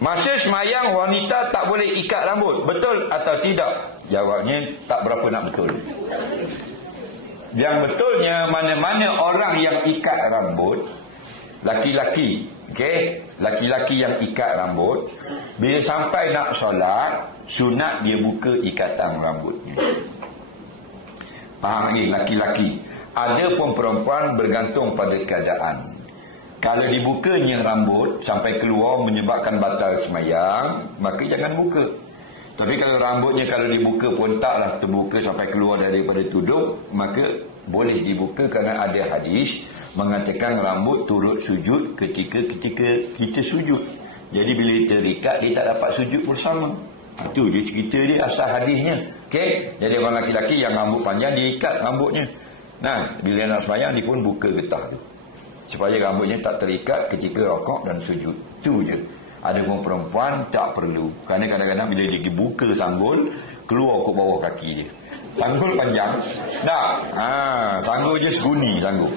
Masa semayang wanita tak boleh ikat rambut, betul atau tidak? Jawabnya tak berapa nak betul. Yang betulnya, mana-mana orang yang ikat rambut, laki-laki, okey, laki-laki yang ikat rambut, bila sampai nak solat, sunat dia buka ikatan rambutnya. Faham lagi? Laki-laki. Ada pun perempuan bergantung pada keadaan. Kalau dibukanya rambut sampai keluar menyebabkan batal semayang, maka jangan buka. Tapi kalau rambutnya kalau dibuka pun taklah terbuka sampai keluar daripada tudung, maka boleh dibuka kerana ada hadis mengatakan rambut turut sujud ketika kita sujud. Jadi bila terikat dia tak dapat sujud bersama. Itu dia cerita dia, asal hadisnya. Okey, jadi orang laki-laki yang rambut panjang diikat rambutnya. Nah, bila nak semayang dia pun buka getah tu, supaya rambutnya tak terikat ketika rokok dan sujud. Itu je. Ada pun perempuan tak perlu. Kerana kadang-kadang bila dia buka sanggul, keluar ke bawah kaki dia. Sanggul panjang. Tak. Sanggul je seguni sanggul.